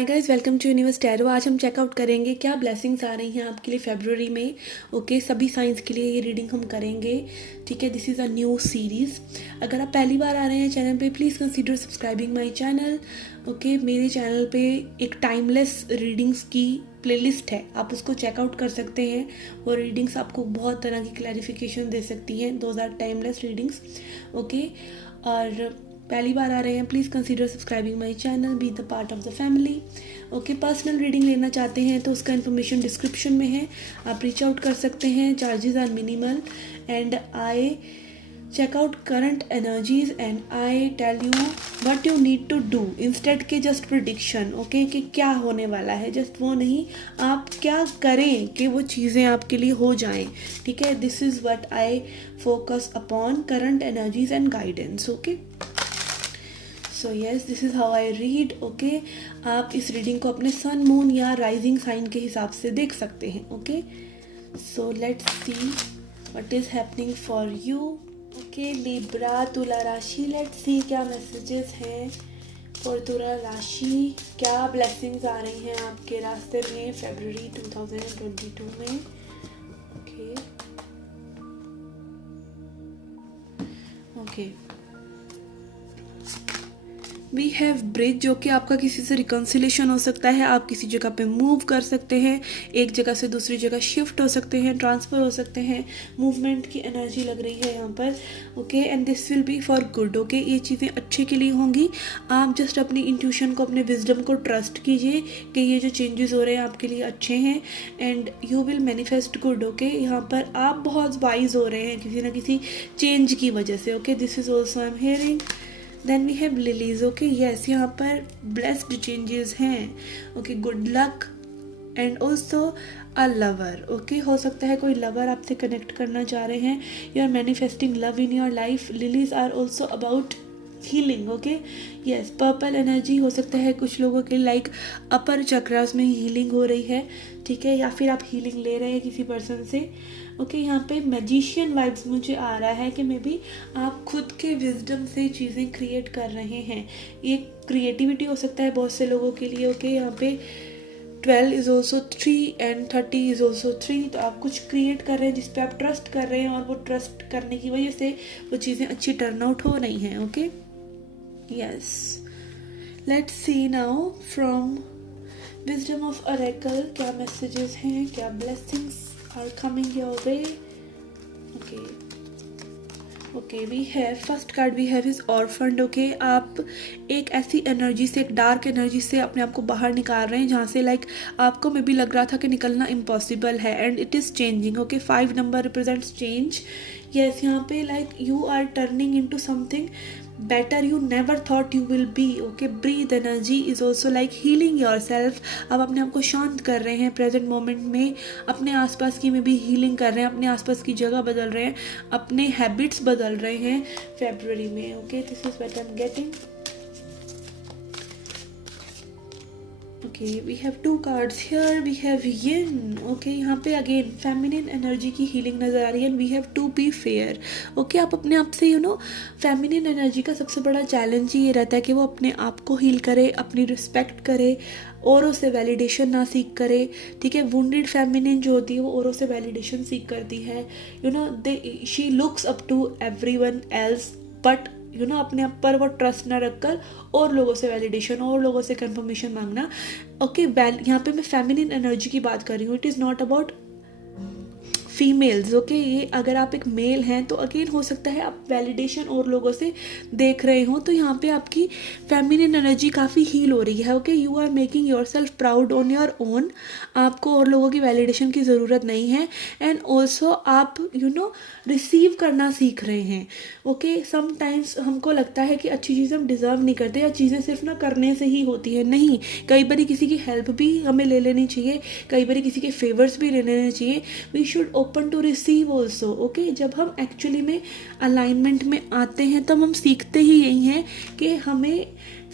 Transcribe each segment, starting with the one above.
Hi guys, welcome to universe tarot. आज हम checkout करेंगे क्या ब्लेसिंग्स आ रही हैं आपके लिए फरवरी में। ओके, सभी साइंस के लिए ये रीडिंग हम करेंगे। ठीक है, this is a new series. अगर आप पहली बार आ रहे हैं चैनल पे, please consider subscribing my channel. Okay, मेरे चैनल पे एक टाइमलेस रीडिंग्स की प्लेलिस्ट है, आप उसको चेकआउट कर सकते हैं। वो रीडिंग्स आपको बहुत तरह की क्लैरिफिकेशन दे सकती हैं। Those are timeless readings. Okay, और पहली बार आ रहे हैं, please consider subscribing my channel, be the part of the family. Okay, personal reading लेना चाहते हैं तो उसका इन्फॉर्मेशन डिस्क्रिप्शन में है, आप रीच आउट कर सकते हैं। Charges are minimal and I check out current energies and I tell you what you need to do instead के जस्ट प्रिडिक्शन। ओके, कि क्या होने वाला है, जस्ट वो नहीं, आप क्या करें कि वो चीज़ें आपके लिए हो जाएं। ठीक है, this is what I focus upon, current energies and guidance. Okay, so yes, this is how I read. Okay, आप इस रीडिंग को अपने सन, मून या राइजिंग साइन के हिसाब से देख सकते हैं। Okay, so let's see what is happening for you. Okay, Libra, तुला राशि, लेट्स सी क्या मैसेजेस हैं फॉर तुला राशि। क्या ब्लेसिंग्स आ रही हैं आपके रास्ते में फरवरी 2022 में। Okay okay, we have bridge, जो कि आपका किसी से रिकन्सिलेशन हो सकता है। आप किसी जगह पे मूव कर सकते हैं, एक जगह से दूसरी जगह शिफ्ट हो सकते हैं, ट्रांसफ़र हो सकते हैं। मूवमेंट की एनर्जी लग रही है यहाँ पर। Okay, and this will be for good. Okay, ये चीज़ें अच्छे के लिए होंगी। आप जस्ट अपनी इंट्यूशन को, अपने विजडम को ट्रस्ट कीजिए कि ये जो चेंजेस हो रहे हैं आपके लिए अच्छे हैं and you will manifest good. Okay, यहाँ पर आप बहुत वाइज हो रहे हैं किसी ना किसी चेंज की वजह से। Okay, this is also I am hearing. Then we have lilies. Okay, yes, यहाँ पर ब्लेस्ड चेंजेस हैं। Okay, good luck and also a lover. Okay, हो सकता है कोई लवर आपसे कनेक्ट करना चाह रहे हैं। You are manifesting love in your life. Lilies are also about healing. Okay, yes, purple energy हो सकता है कुछ लोगों के, लाइक अपर चक्रास में हीलिंग हो रही है। ठीक है, या फिर आप हीलिंग ले रहे हैं किसी पर्सन से। ओके, यहाँ पे मैजिशियन वाइब्स मुझे आ रहा है कि मे बी आप खुद के विजडम से चीज़ें क्रिएट कर रहे हैं। ये क्रिएटिविटी हो सकता है बहुत से लोगों के लिए। ओके, यहाँ पे 12 is also 3 and 30 is also 3। तो आप कुछ क्रिएट कर रहे हैं जिस पे आप ट्रस्ट कर रहे हैं और वो ट्रस्ट करने की वजह से वो चीज़ें अच्छी टर्न आउट हो रही हैं। Okay, yes, let's see now from wisdom of oracle क्या मैसेजेस हैं, क्या blessings are coming your way. Okay, we have first card we have is orphaned. Okay, आप एक ऐसी एनर्जी से, एक डार्क एनर्जी से अपने आप को बाहर निकाल रहे हैं जहाँ से लाइक आपको में भी लग रहा था कि निकलना इम्पॉसिबल है and it is changing. Okay, 5 number represents change. Yes, यहाँ पे like you are turning into something better you never thought you will be. Okay, breathe energy is also like healing yourself. आप अपने आप को शांत कर रहे हैं प्रेजेंट मोमेंट में, अपने आसपास की में भी हीलिंग कर रहे हैं, अपने आसपास की जगह बदल रहे हैं, अपने हैबिट्स बदल रहे हैं फरवरी में। Okay, this is what I am getting. Okay, we have 2 cards here. We have yin. Okay, यहाँ पे अगेन फेमिनिन एनर्जी की हीलिंग नज़र आ रही है। We have to be fair. Okay, आप अपने आप से फेमिनिन एनर्जी का सबसे बड़ा चैलेंज ही ये रहता है कि वो अपने आप को हील करे, अपनी रिस्पेक्ट करे, औरों से वैलिडेशन ना सीख करे। ठीक है, वुंडेड फेमिनिन जो होती है वो औरों से वैलिडेशन सीख करती है। She looks up to everyone else, but अपने आप पर वो ट्रस्ट ना रखकर और लोगों से वैलिडेशन और लोगों से कंफर्मेशन मांगना। ओके, यहाँ पे मैं फेमिनिन एनर्जी की बात कर रही हूँ। It is not about females. Okay, ये अगर आप एक मेल हैं तो अगेन हो सकता है आप वैलिडेशन और लोगों से देख रहे हो, तो यहाँ पे आपकी फेमिनिन एनर्जी काफ़ी हील हो रही है। Okay, you are making yourself proud on your own. आपको और लोगों की वैलिडेशन की ज़रूरत नहीं है एंड ऑल्सो आप रिसीव करना सीख रहे हैं। ओके, समटाइम्स हमको लगता है कि अच्छी चीज़ें हम डिज़र्व नहीं करते या चीज़ें सिर्फ करने से ही होती है। नहीं, कई बार किसी की हेल्प भी हमें ले लेनी चाहिए, कई बार किसी के फेवर्स भी ले लेने चाहिए। We should open to receive also. Okay, जब हम एक्चुअली में अलाइनमेंट में आते हैं तब हम सीखते ही यही हैं कि हमें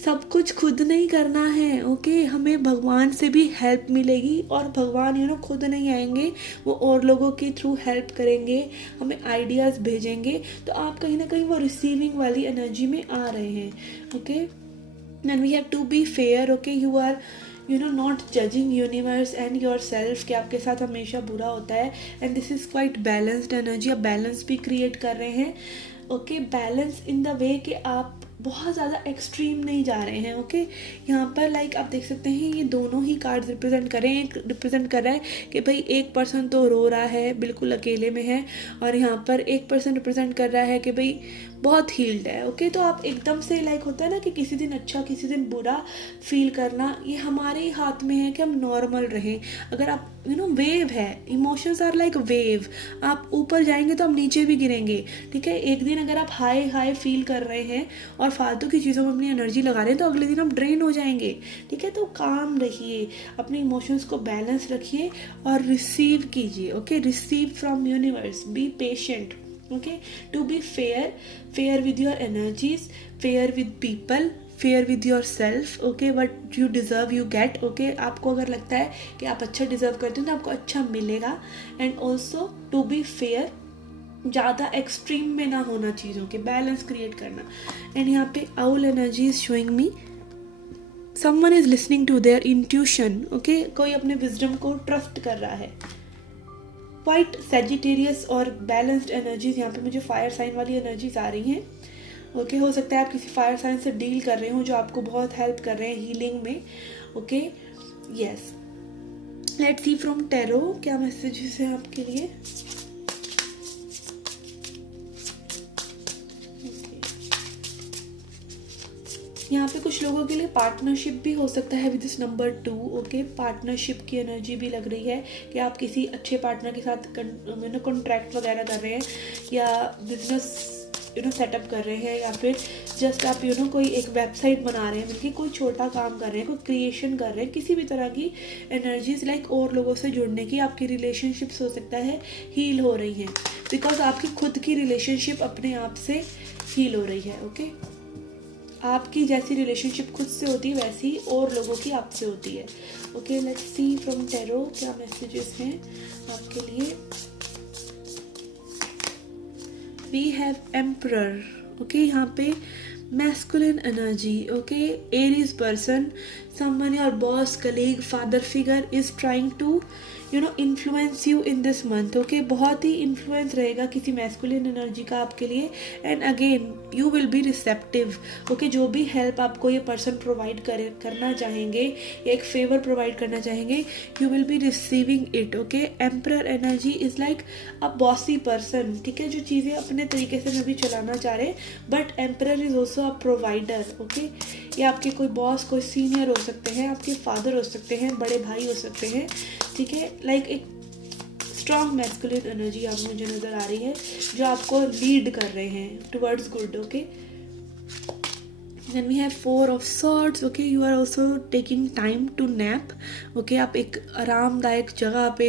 सब कुछ खुद नहीं करना है। ओके, हमें भगवान से भी हेल्प मिलेगी और भगवान खुद नहीं आएंगे, वो और लोगों के थ्रू हेल्प करेंगे, हमें आइडियाज़ भेजेंगे। तो आप कहीं ना कहीं वो रिसीविंग वाली एनर्जी में आ रहे हैं। Okay, then we have to be fair. Okay, you are not judging universe and yourself कि आपके साथ हमेशा बुरा होता है, and this is quite balanced energy. आप balance भी create कर रहे हैं. Okay, balance in the way कि आप बहुत ज़्यादा एक्सट्रीम नहीं जा रहे हैं. ओके, यहाँ पर लाइक आप देख सकते हैं ये दोनों ही कार्ड्स रिप्रेजेंट कर रहे हैं. एक रिप्रेजेंट कर रहा है कि भाई एक पर्सन तो रो रहा है, बिल्कुल अकेले में है, और यहाँ पर एक पर्सन रिप्रेजेंट कर रहा है कि भाई बहुत हील्ड है. ओके, तो आप एकदम से लाइक होता है ना कि किसी दिन अच्छा किसी दिन बुरा फील करना, ये हमारे ही हाथ में है कि हम नॉर्मल रहें. अगर आप वेव है, इमोशंस आर लाइक वेव, आप ऊपर जाएंगे तो हम नीचे भी गिरेंगे. ठीक है, एक दिन अगर आप हाई फील कर रहे हैं और फालतू की चीज़ों में अपनी एनर्जी लगा रहे हैं तो अगले दिन आप ड्रेन हो जाएंगे. ठीक है, तो काम रहिए, अपने इमोशंस को बैलेंस रखिए और रिसीव कीजिए. Okay, receive from universe, be patient. Okay, to be fair with your energies, fair with people, fair with yourself. Okay, what you deserve you get. Okay, आपको अगर लगता है कि आप अच्छा डिजर्व करते हो तो आपको अच्छा मिलेगा. And also to be fair, ज़्यादा एक्सट्रीम में ना होना चीज़ों के, बैलेंस क्रिएट करना. एंड यहाँ पे owl energy is showing me someone is listening to their intuition. Okay, कोई अपने विजडम को ट्रस्ट कर रहा है. क्वाइट सेजिटेरियस और बैलेंस्ड एनर्जीज, यहाँ पे मुझे फायर साइन वाली एनर्जीज आ रही हैं. ओके, हो सकता है आप किसी फायर साइन से डील कर रहे हो जो आपको बहुत हेल्प कर रहे हैं हीलिंग में. Okay, yes, let's see from tarot क्या मैसेजेस हैं आपके लिए. यहाँ पे कुछ लोगों के लिए पार्टनरशिप भी हो सकता है with this number 2. Okay, partnership की एनर्जी भी लग रही है कि आप किसी अच्छे पार्टनर के साथ कॉन्ट्रैक्ट वगैरह कर रहे हैं या बिजनेस सेटअप कर रहे हैं, या फिर जस्ट आप कोई एक वेबसाइट बना रहे हैं, मिलकर कोई छोटा काम कर रहे हैं, कोई क्रिएशन कर रहे हैं, किसी भी तरह की एनर्जीज लाइक और लोगों से जुड़ने की आपकी रिलेशनशिप्स हो सकता है हील हो रही हैं, बिकॉज आपकी खुद की रिलेशनशिप अपने आप से हील हो रही है. ओके, आपकी जैसी रिलेशनशिप खुद से होती है वैसी और लोगों की आपसे होती है. Okay, let's see from tarot क्या मैसेजेस हैं आपके लिए. We have emperor. ओके, यहाँ पे masculine energy. Okay, Aries person, someone your boss, colleague, father figure is trying to influence you in this month. Okay, बहुत ही इन्फ्लुएंस रहेगा किसी मैस्कुलिन एनर्जी का आपके लिए. And again you will be receptive. Okay, जो भी हेल्प आपको ये पर्सन प्रोवाइड करना चाहेंगे या एक फेवर प्रोवाइड करना चाहेंगे, you will be receiving it. Okay, emperor energy is like a bossy person. ठीक है, जो चीज़ें अपने तरीके से नहीं चलाना चाह रहे, but emperor is also a provider. Okay, ये आपके कोई बॉस, कोई सीनियर हो सकते हैं, आपके फादर हो सकते हैं, बड़े भाई हो सकते हैं. ठीक है, लाइक एक स्ट्रॉन्ग मैस्कुलिन एनर्जी आप मुझे नज़र आ रही है जो आपको लीड कर रहे हैं towards good. Okay, then we have 4 of swords. Okay, you are also taking time to nap. Okay, आप एक आरामदायक जगह पे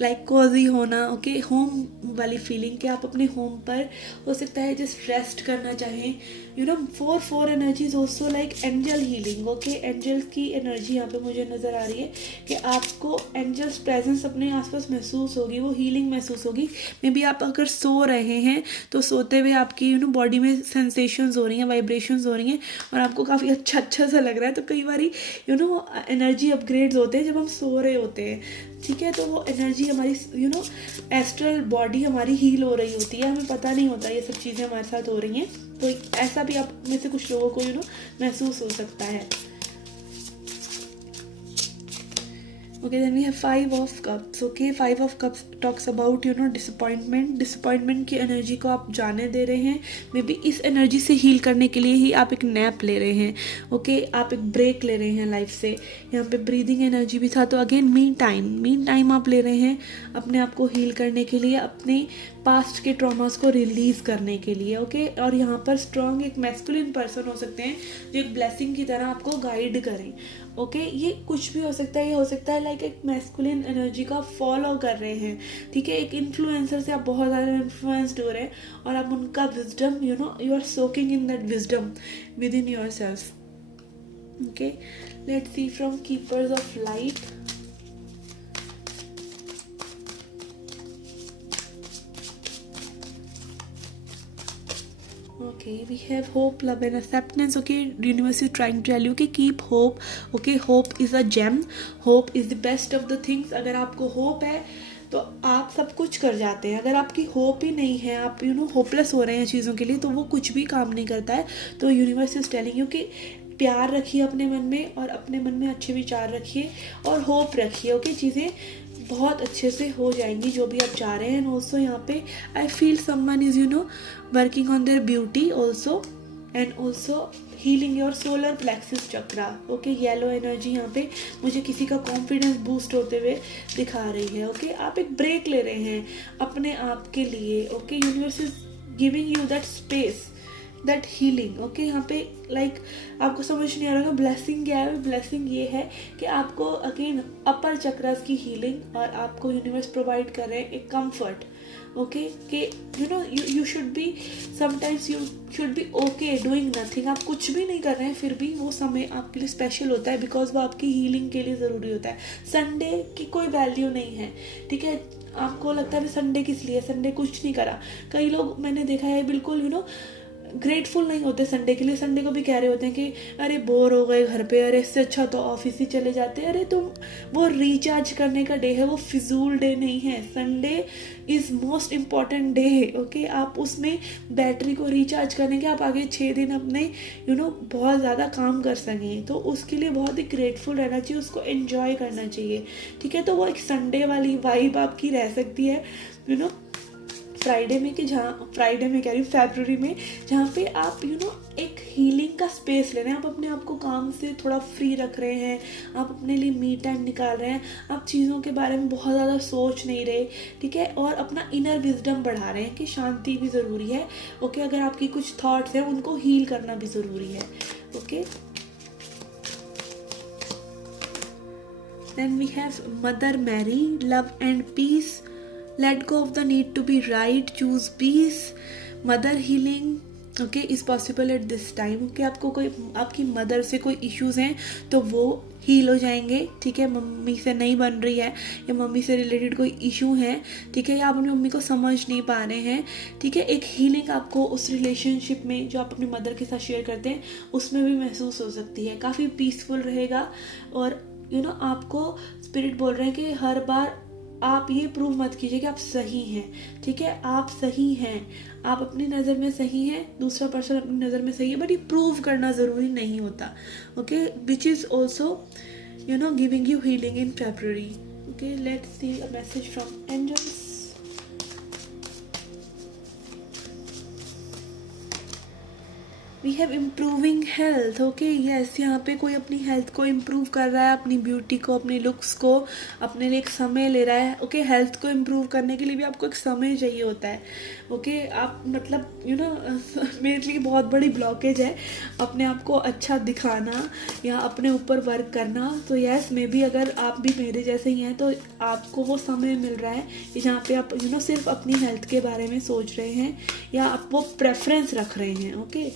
लाइक कोजी होना. ओके, होम वाली फीलिंग कि आप अपने होम पर हो सकता है जस्ट रेस्ट करना चाहें. 4 energies also like angel healing. Okay, angels की एनर्जी यहाँ पे मुझे नज़र आ रही है कि आपको एंजल्स प्रेजेंस अपने आसपास महसूस होगी, वो हीलिंग महसूस होगी. मे बी आप अगर सो रहे हैं तो सोते हुए आपकी बॉडी में सेंसेशंस हो रही हैं, वाइब्रेशंस हो रही हैं और आपको काफ़ी अच्छा सा लग रहा है. तो कई बारी एनर्जी अपग्रेड्स होते हैं जब हम सो रहे होते हैं. ठीक है, तो वो एनर्जी हमारी एस्ट्रल बॉडी हमारी हील हो रही होती है, हमें पता नहीं होता ये सब चीज़ें हमारे साथ हो रही हैं. तो ऐसा भी आप में से कुछ लोगों को महसूस हो सकता है. Okay, then we have 5 of cups. Okay, 5 of cups talks about disappointment की एनर्जी को आप जाने दे रहे हैं. मे बी इस एनर्जी से हील करने के लिए ही आप एक नैप ले रहे हैं. ओके, आप एक ब्रेक ले रहे हैं लाइफ से. यहाँ पे ब्रीदिंग एनर्जी भी था. तो अगेन मीन टाइम आप ले रहे हैं अपने आप को हील करने के लिए, अपने पास्ट के ट्रॉमास को रिलीज करने के लिए. ओके, और यहाँ पर स्ट्रॉन्ग एक मैस्कुलिन पर्सन हो सकते हैं जो एक ब्लेसिंग की तरह आपको गाइड करें. ओके, ये कुछ भी हो सकता है. ये हो सकता है लाइक एक मैस्कुलिन एनर्जी का फॉलो कर रहे हैं. ठीक है, एक इन्फ्लुएंसर से आप बहुत ज़्यादा इन्फ्लुएंस्ड हो रहे हैं और आप उनका wisdom you are soaking in that wisdom within yourself. Okay, let's see from keepers of light. Okay, Okay, we have hope, love and acceptance. Okay, universe is trying to tell you कि keep hope. Okay, hope is a gem. Hope is the best of the things. अगर आपको hope है तो आप सब कुछ कर जाते हैं. अगर आपकी होप ही नहीं है, आप होपलेस हो रहे हैं चीज़ों के लिए, तो वो कुछ भी काम नहीं करता है. तो यूनिवर्स इज टेलिंग यू कि प्यार रखिए अपने मन में, और अपने मन में अच्छे विचार रखिए और होप रखिए. ओके, चीज़ें बहुत अच्छे से हो जाएंगी जो भी आप चाह रहे हैं. एंड ऑल्सो यहाँ पे I feel someone is working on their beauty also, and also healing your solar plexus chakra. Okay, yellow energy यहाँ पे मुझे किसी का कॉन्फिडेंस बूस्ट होते हुए दिखा रही है. ओके, आप एक ब्रेक ले रहे हैं अपने आप के लिए. Okay, universe is giving you that space, that healing. Okay, यहाँ पे लाइक आपको समझ नहीं आ रहा है ब्लेसिंग क्या है. ब्लेसिंग ये है कि आपको अगेन अपर चक्रास की हीलिंग, और आपको यूनिवर्स प्रोवाइड कर रहे हैं एक कंफर्ट. ओके, कि you should be sometimes, you should be okay doing nothing. आप कुछ भी नहीं कर रहे हैं, फिर भी वो समय आपके लिए स्पेशल होता है, बिकॉज वो आपकी हीलिंग के लिए ज़रूरी होता है. संडे की कोई वैल्यू नहीं है, ठीक है. आपको लगता है संडे किस लिए, संडे कुछ नहीं करा. कई लोग मैंने देखा है बिल्कुल ग्रेटफुल नहीं होते संडे के लिए. संडे को भी कह रहे होते हैं कि अरे बोर हो गए घर पे, अरे इससे अच्छा तो ऑफिस ही चले जाते. अरे तुम, वो रिचार्ज करने का डे है, वो फिजूल डे नहीं है. Sunday is most important day. Okay, आप उसमें बैटरी को रिचार्ज करने के आप आगे 6 दिन अपने बहुत ज़्यादा काम कर सकें. तो उसके लिए बहुत ही ग्रेटफुल रहना चाहिए, उसको एन्जॉय करना चाहिए. ठीक है, तो वो एक संडे वाली वाइब आपकी रह सकती है फ्राइडे में, कि जहाँ फ्राइडे में कह रही हूँ फरवरी में, जहाँ पे आप एक हीलिंग का स्पेस ले रहे हैं. आप अपने आप को काम से थोड़ा फ्री रख रहे हैं, आप अपने लिए मी टाइम निकाल रहे हैं, आप चीज़ों के बारे में बहुत ज़्यादा सोच नहीं रहे. ठीक है, और अपना इनर विजडम बढ़ा रहे हैं कि शांति भी ज़रूरी है. ओके, अगर आपकी कुछ थॉट्स हैं उनको हील करना भी ज़रूरी है. Okay, then we have mother Mary, love and peace. Let go of the need to be right, choose peace. Mother healing, okay, is possible at this time. Okay, आपको कोई, आपकी मदर से कोई इश्यूज हैं तो वो हील हो जाएंगे. ठीक है, मम्मी से नहीं बन रही है, या मम्मी से रिलेटेड कोई इशू है, ठीक है, या आप अपनी मम्मी को समझ नहीं पा रहे हैं. ठीक है, एक हीलिंग आपको उस रिलेशनशिप में जो आप अपनी मदर के साथ शेयर करते हैं उसमें भी महसूस हो सकती है. काफ़ी पीसफुल रहेगा. और आपको स्पिरिट बोल रहे हैं कि हर बार आप ये प्रूव मत कीजिए कि आप सही हैं. ठीक है, आप सही हैं, आप अपनी नज़र में सही हैं, दूसरा पर्सन अपनी नज़र में सही है, बट ये प्रूव करना ज़रूरी नहीं होता. Okay, which is also giving you healing in February. Okay, let's see a message from angels. We have improving health. Okay, yes, यहाँ पे कोई अपनी हेल्थ को इम्प्रूव कर रहा है, अपनी ब्यूटी को, अपनी लुक्स को, अपने लिए एक समय ले रहा है. ओके, हेल्थ को इम्प्रूव करने के लिए भी आपको एक समय चाहिए होता है. ओके, आप मतलब मेरे लिए बहुत बड़ी ब्लॉकेज है अपने आप को अच्छा दिखाना या अपने ऊपर वर्क करना. तो यस, मे बी अगर आप भी मेरे जैसे ही हैं तो आपको वो समय मिल रहा है जहाँ पे आप सिर्फ अपनी हेल्थ के बारे में सोच रहे हैं, या आप वो प्रेफरेंस रख रहे हैं. ओके,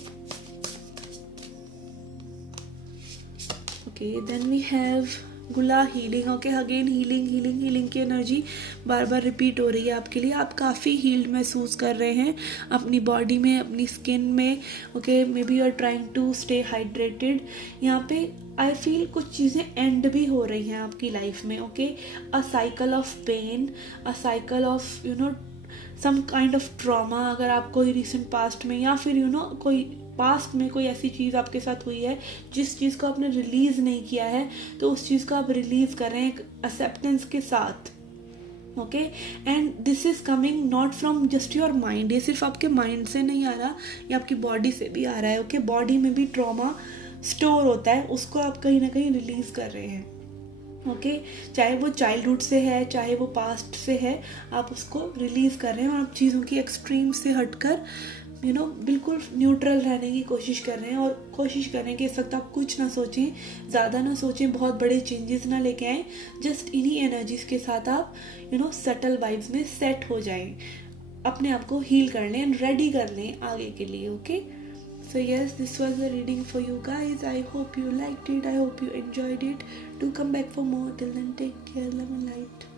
देन वी हैव गुला हीलिंग. ओके, अगेन हीलिंग की एनर्जी बार बार रिपीट हो रही है आपके लिए. आप काफ़ी हील्ड महसूस कर रहे हैं अपनी बॉडी में, अपनी स्किन में. Okay, maybe you are trying to stay hydrated. यहाँ पे आई फील कुछ चीज़ें एंड भी हो रही हैं आपकी लाइफ में. Okay, a cycle of pain, a cycle of some kind of trauma. अगर आप कोई रिसेंट पास्ट में, या फिर कोई पास्ट में कोई ऐसी चीज़ आपके साथ हुई है जिस चीज़ को आपने रिलीज़ नहीं किया है, तो उस चीज़ को आप रिलीज़ कर रहे हैं एक एक्सेप्टेंस के साथ. Okay, and this is coming not from just your mind. ये सिर्फ आपके माइंड से नहीं आ रहा, ये आपकी बॉडी से भी आ रहा है. ओके, बॉडी में भी ट्रॉमा स्टोर होता है, उसको आप कहीं ना कहीं रिलीज़ कर रहे हैं. ओके, चाहे वो चाइल्डहुड से है, चाहे वो पास्ट से है, आप उसको रिलीज़ कर रहे हैं. और आप चीज़ों की एक्सट्रीम से हटकर बिल्कुल न्यूट्रल रहने की कोशिश कर रहे हैं, और कोशिश कर रहे हैं कि इस वक्त आप कुछ ना सोचें, ज़्यादा ना सोचें, बहुत बड़े चेंजेस ना लेके आएँ. जस्ट इन्हीं एनर्जीज़ के साथ आप सटल वाइब्स में सेट हो जाएं, अपने आप को हील कर लें एंड रेडी कर लें आगे के लिए. Okay, so yes, this was the reading for you guys. I hope you liked it, I hope you enjoyed it. Do come back for more. Till then, take care, love and light.